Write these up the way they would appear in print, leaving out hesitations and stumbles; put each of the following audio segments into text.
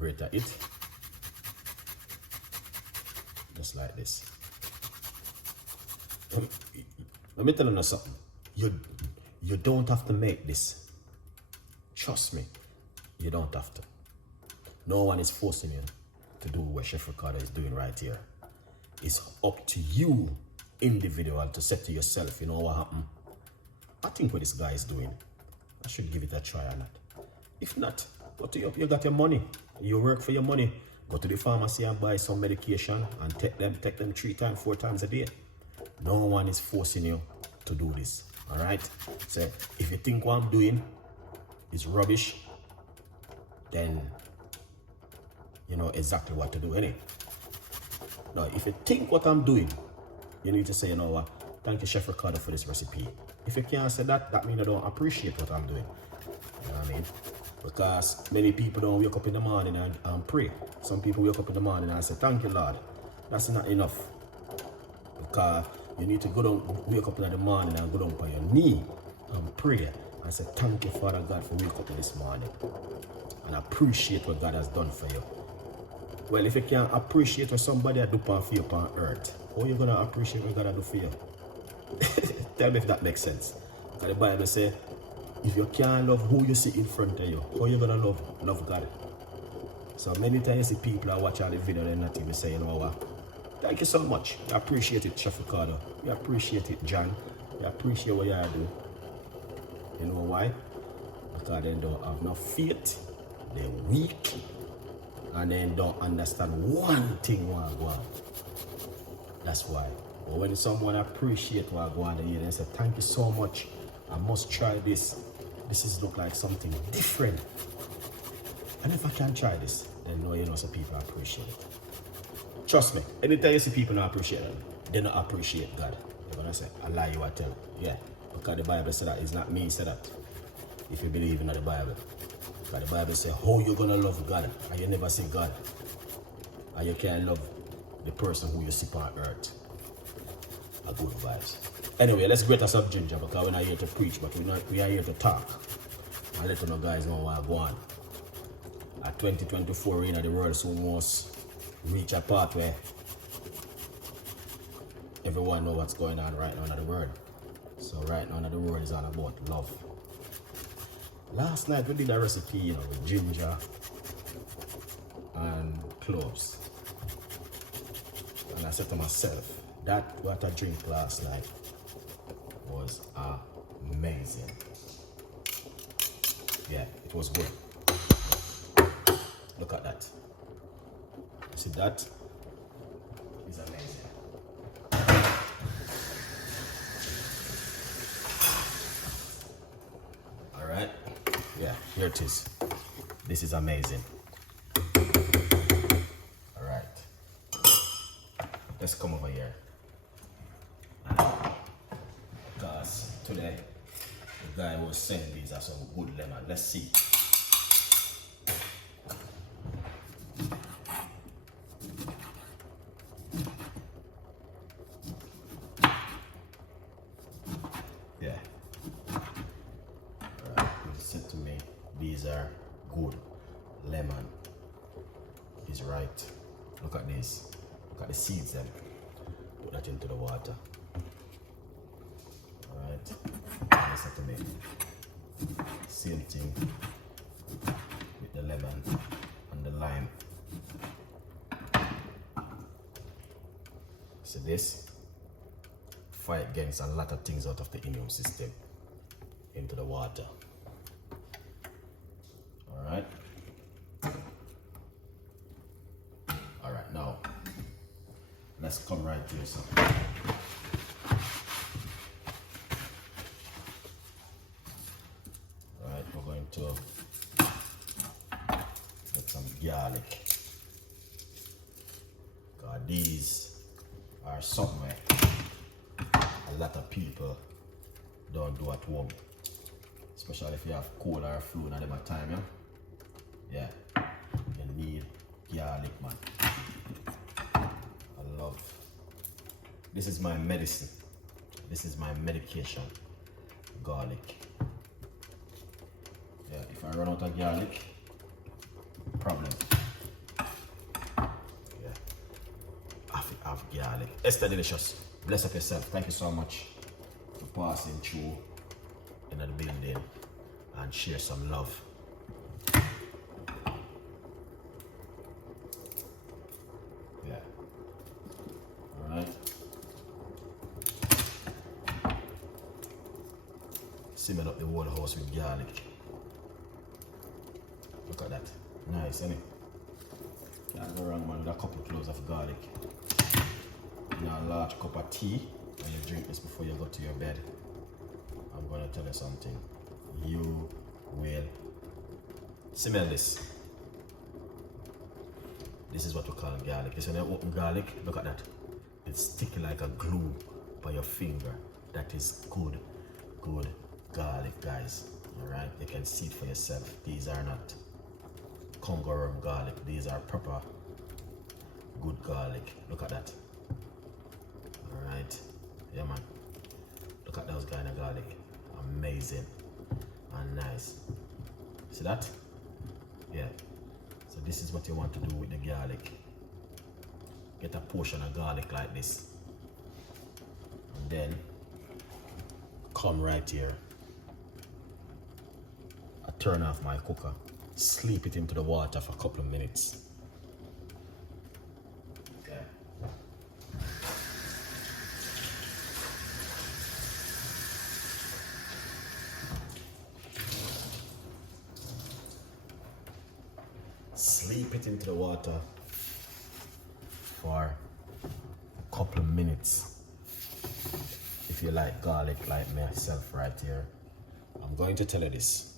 grate it. Just like this. Let me tell you something. You don't have to make this. Trust me, you don't have to. No one is forcing you to do what Chef Ricardo is doing right here. It's up to you, individual, to say to yourself, you know what happened? I think what this guy is doing, I should give it a try or not. If not, you got your money. You work for your money. Go to the pharmacy and buy some medication and take them 3 times, 4 times a day. No one is forcing you to do this. Alright? So if you think what I'm doing is rubbish, then you know exactly what to do, innit? Now, if you think what I'm doing, you need to say, you know what, thank you, Chef Ricardo, for this recipe. If you can't say that, that means I don't appreciate what I'm doing. You know what I mean? Because many people don't wake up in the morning and pray. Some people wake up in the morning and say, thank you, Lord. That's not enough. Because you need to go down, wake up in the morning and go down on your knee and pray and say, thank you, Father God, for waking up this morning. And appreciate what God has done for you. Well, if you can't appreciate what somebody do for you on earth, how are you going to appreciate what God do for you? Tell me if that makes sense. Because the Bible says, if you can't love who you see in front of you, how are you going to love God? So many times you see people are watching the video and not even saying, you know what, thank you so much. I appreciate it, Chef Ricardo. You appreciate it, John. You appreciate what you do. You know why? Because they don't have no faith. They're weak. And then don't understand one thing what go on. That's why. But when someone appreciate what go on, they say, thank you so much. I must try this. This is look like something different. And if I can try this, then you know some people appreciate it. Trust me, anytime you see people not appreciate it, they don't appreciate God. You're gonna say, I lie you I tell. Yeah. Because the Bible said that, it's not me said that. If you believe in the Bible. But the Bible says, how you gonna love God and you never see God? And you can't love the person who you see on earth. A good vibes. Anyway, let's get us up ginger because we're not here to preach, but we are here to talk. And let you know guys know what go on. At 2024, you know, the world soon must reach a part where everyone knows what's going on right now in the world. So right now the world is all about love. Last night we did a recipe, you know, with ginger and cloves. And I said to myself, that what I drink last night was amazing. Yeah, it was good. Look at that. See, that is amazing. All right. Yeah, here it is. This is amazing. All right. Let's come over here. Because today, the guy was saying these are some good lemon. Let's see. Yeah. Alright, he said to me, these are good. Lemon is right. Look at this. Look at the seeds then. Put that into the water. Alright. He said to me, same thing with the lemon and the lime. So this fight against a lot of things out of the immune system into the water. Alright. Alright, now let's come right here. So alright, we're going to get some garlic. God, these are somewhere a lot of people don't do at home, especially if you have cold or flu at that time. Yeah, you need garlic, man. I love. This is my medicine. This is my medication. Garlic. Yeah, if I run out of garlic, problem. garlic. Esther Delicious, bless up yourself. Thank you so much for passing through in the building and share some love. Yeah. Alright. Simmer up the whole house with garlic. Look at that. Nice, isn't it? Can't go wrong, man, with a couple cloves of garlic. Now a large cup of tea, and you drink this before you go to your bed. I'm gonna tell you something. You will smell this. This is what we call garlic. This when you open garlic, look at that. It's sticky like a glue by your finger. That is good garlic, guys. Alright, you can see it for yourself. These are not Congo rum garlic. These are proper good garlic. Look at that. Alright. Yeah, man. Look at those kind of garlic. Amazing and nice. See that? Yeah. So this is what you want to do with the garlic. Get a portion of garlic like this. And then come right here. I turn off my cooker. Sleep it into the water for a couple of minutes. Okay. Sleep it into the water for a couple of minutes. If you like garlic like myself right here, I'm going to tell you this.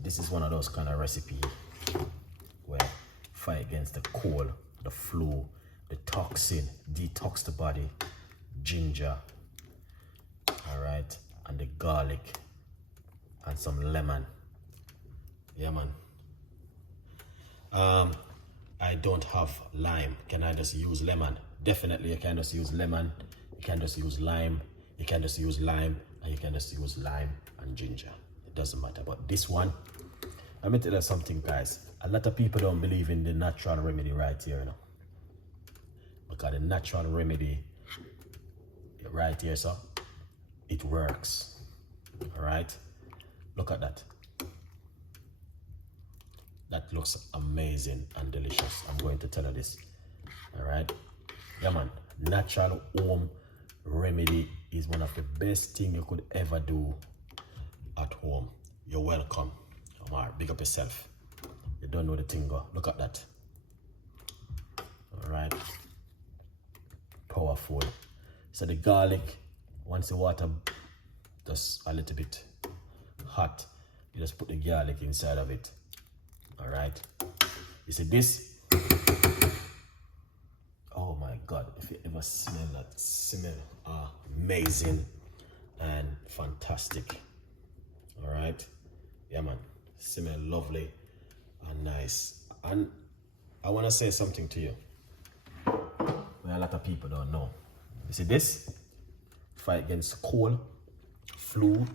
This is one of those kind of recipes where fight against the cold, the flu, the toxin, detox the body, ginger, all right, and the garlic and some lemon. Yeah, man. I don't have lime. Can I just use lemon? Definitely, you can just use lemon. You can just use lime. You can just use lime, and you can just use lime and ginger. It doesn't matter. But this one, let me tell you something, guys. A lot of people don't believe in the natural remedy right here, you know. Because the natural remedy right here, so it works. All right. Look at that. That looks amazing and delicious. I'm going to tell you this. All right. Yeah, man. Natural home remedy is one of the best things you could ever do at home. You're welcome. Omar, big up yourself. You don't know the thing, go. Look at that. All right. Powerful. So the garlic, once the water just a little bit hot, you just put the garlic inside of it. All right. You see this? Oh my God, if you ever smell that, smell amazing and fantastic. All right. Yeah, man. Smell lovely and nice. And I want to say something to you where a lot of people don't know. You see this? Fight against cold, flu,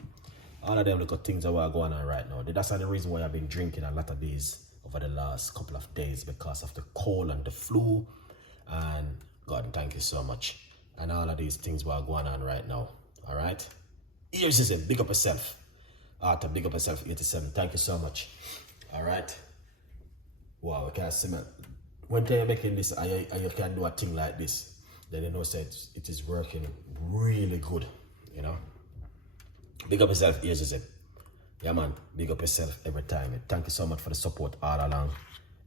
all of them little things that are going on right now. That's the reason why I've been drinking a lot of these over the last couple of days, because of the cold and the flu. And God, thank you so much. And all of these things were going on right now. All right. Here's is it. Big up yourself. Arthur, big up yourself. 87. Thank you so much. All right. Wow, I can't smell. When you're making this and you can do a thing like this, then you know say it is working really good. You know. Big up yourself. Here's is it. Yeah, man. Big up yourself every time. Thank you so much for the support all along.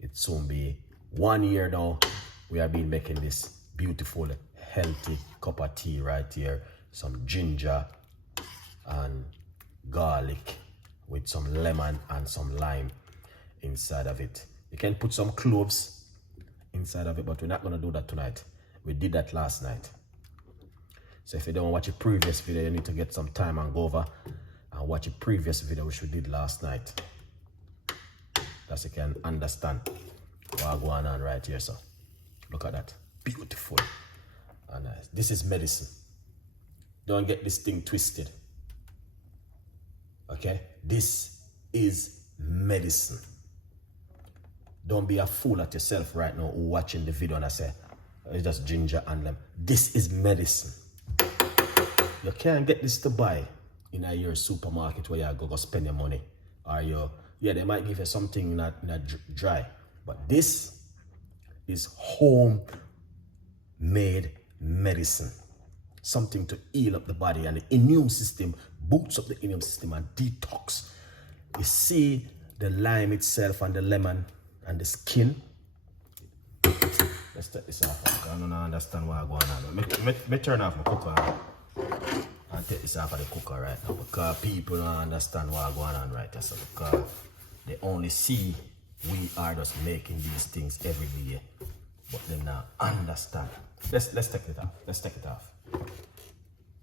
It soon be 1 year now. We have been making this beautiful, healthy cup of tea right here. Some ginger and garlic with some lemon and some lime inside of it. You can put some cloves inside of it, but we're not going to do that tonight. We did that last night. So if you don't watch a previous video, you need to get some time and go over and watch a previous video which we did last night. That's so you can understand what's going on right here, so. Look at that. Beautiful and nice. This is medicine. Don't get this thing twisted. Okay? This is medicine. Don't be a fool at yourself right now who watching the video and I say, it's just ginger and lemon. This is medicine. You can't get this to buy in your supermarket where you go spend your money. Or yeah, they might give you something in a dry. But this is home-made medicine. Something to heal up the body and the immune system, boosts up the immune system and detox. You see the lime itself and the lemon and the skin. Let's take this off. I don't understand what's going on. Me turn off my cooker and take this off of the cooker right now because people don't understand what's going on right now. So because they only see we are just making these things every day, but they not understand. Let's take it off. Let's take it off.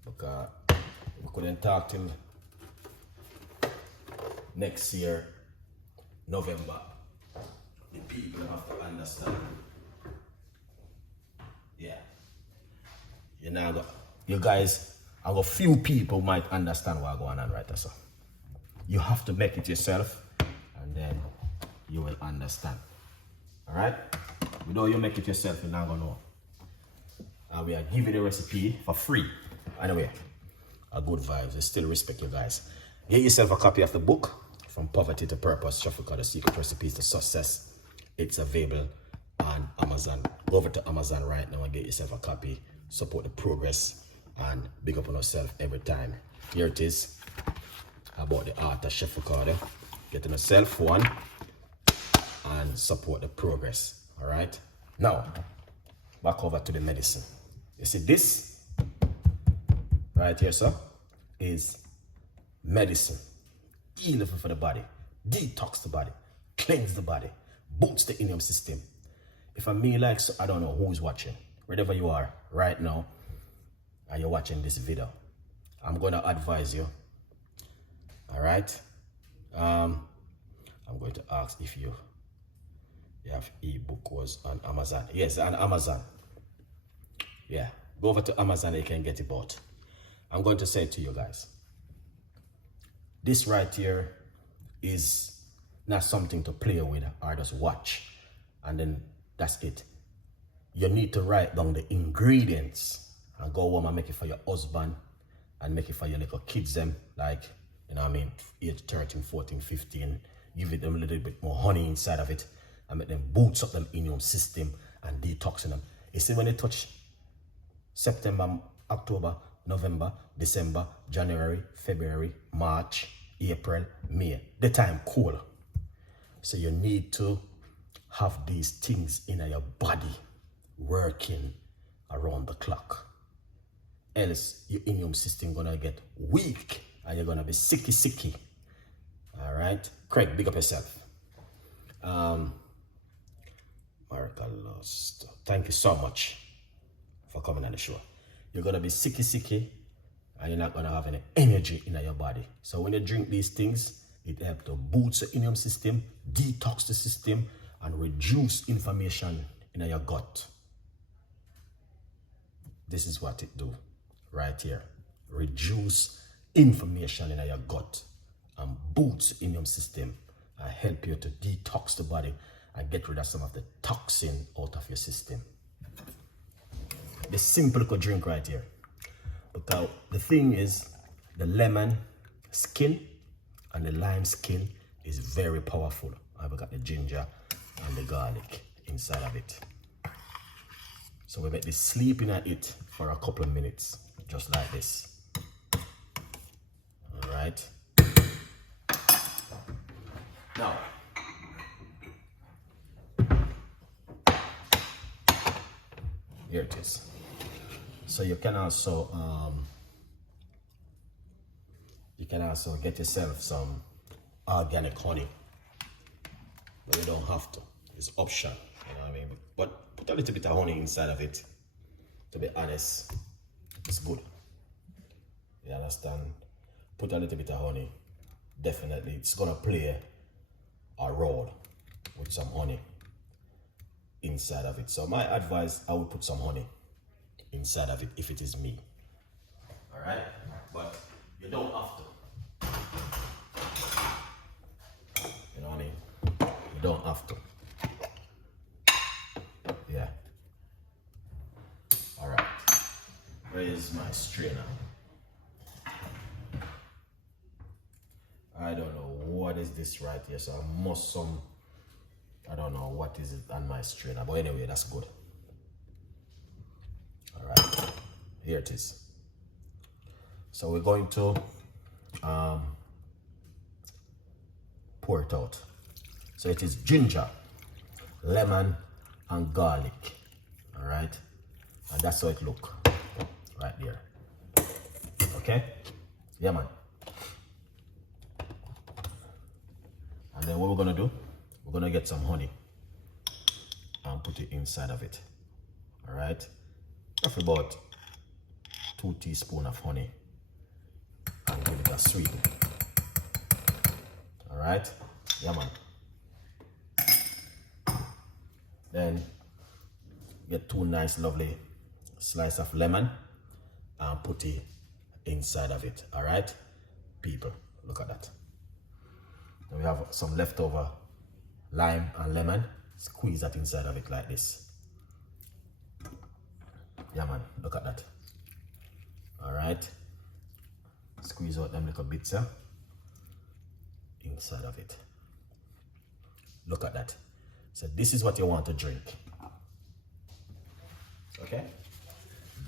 Because we couldn't talk till next year, November. The people have to understand. Yeah. You guys, I got few people might understand what's going on right now. So you have to make it yourself and then you will understand. Alright? Without you make it yourself, you're not gonna know. And we are giving the recipe for free. Anyway, a good vibes. I still respect you guys. Get yourself a copy of the book, From Poverty to Purpose, Chef Ricardo, The Secret Recipes to Success. It's available on Amazon. Go over to Amazon right now and get yourself a copy. Support the progress and big up on yourself every time. Here it is about the art of Chef Ricardo. Getting yourself one and support the progress. Alright? Now, back over to the medicine. You see this right here, sir, is medicine. Healing for the body, detox the body, cleanse the body, boosts the immune system. If a me like, I don't know who's watching, wherever you are right now, and you're watching this video, I'm going to advise you. All right. I'm going to ask if you have ebook was on Amazon. Yes, on Amazon. Yeah, go over to Amazon and you can get it bought. I'm going to say to you guys, this right here is not something to play with or just watch and then that's it. You need to write down the ingredients and go home and make it for your husband and make it for your little kids them, like, you know what I mean, age 13, 14, 15. Give it them a little bit more honey inside of it and make them boost up them immune system and detoxing them. You see, when they touch September, October, November, December, January, February, March, April, May, the time cool. So you need to have these things in your body working around the clock. Else your immune system gonna get weak and you're gonna be sicky. All right, Craig, big up yourself. Lost. Thank you so much for coming on the show. You're gonna be sicky and you're not gonna have any energy in your body. So when you drink these things, it helps to boost the immune system, detox the system, and reduce inflammation in your gut. This is what it do right here. Reduce inflammation in your gut and boost the immune system and help you to detox the body and get rid of some of the toxin out of your system. The simple little drink right here. Because the thing is, the lemon skin and the lime skin is very powerful. I've got the ginger and the garlic inside of it. So we make this sleep in it for a couple of minutes, just like this. All right. Now, here it is. So you can also get yourself some organic honey, but you don't have to. It's option, you know what I mean? But put a little bit of honey inside of it. To be honest, it's good. You understand? Put a little bit of honey. Definitely, it's gonna play a role with some honey inside of it. So my advice, I would put some honey inside of it if it is me. All right, but you don't have to. You know what I mean? You don't have to. strainer. I don't know what is this right here, so I must some, I don't know what is it on my strainer, but anyway, that's good. All right, here it is. So we're going to pour it out. So it is ginger, lemon, and garlic. All right, and that's how it look right there. Okay, yeah, man. And then what we're gonna do, we're gonna get some honey and put it inside of it. All right, roughly about 2 teaspoons of honey and give it a sweet. All right, yeah, man. Then get 2 nice, lovely slices of lemon and put it inside of it. All right, people, look at that. Then we have some leftover lime and lemon. Squeeze that inside of it like this. Yeah, man, look at that. All right, squeeze out them little bits here inside of it. Look at that. So this is what you want to drink. Okay,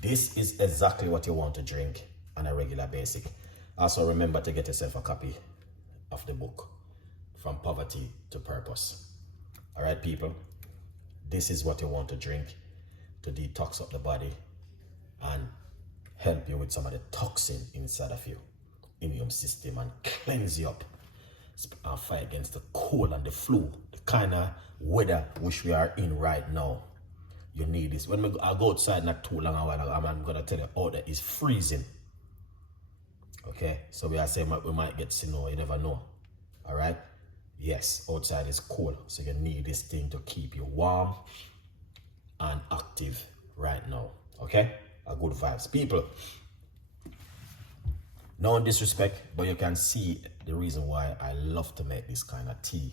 this is exactly what you want to drink on a regular basis. Also remember to get yourself a copy of the book, From Poverty to Purpose. All right, people, this is what you want to drink to detox up the body and help you with some of the toxin inside of your immune system and cleanse you up and fight against the cold and the flu, the kind of weather which we are in right now. You need this. When I go outside not too long a while ago, I'm gonna tell you out there is freezing. Okay, so we are saying we might get snow, you never know. All right, yes, outside is cold, so you need this thing to keep you warm and active right now. Okay, a good vibes, people. No disrespect, but you can see the reason why I love to make this kind of tea,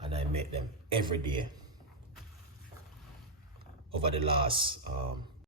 and I make them every day over the last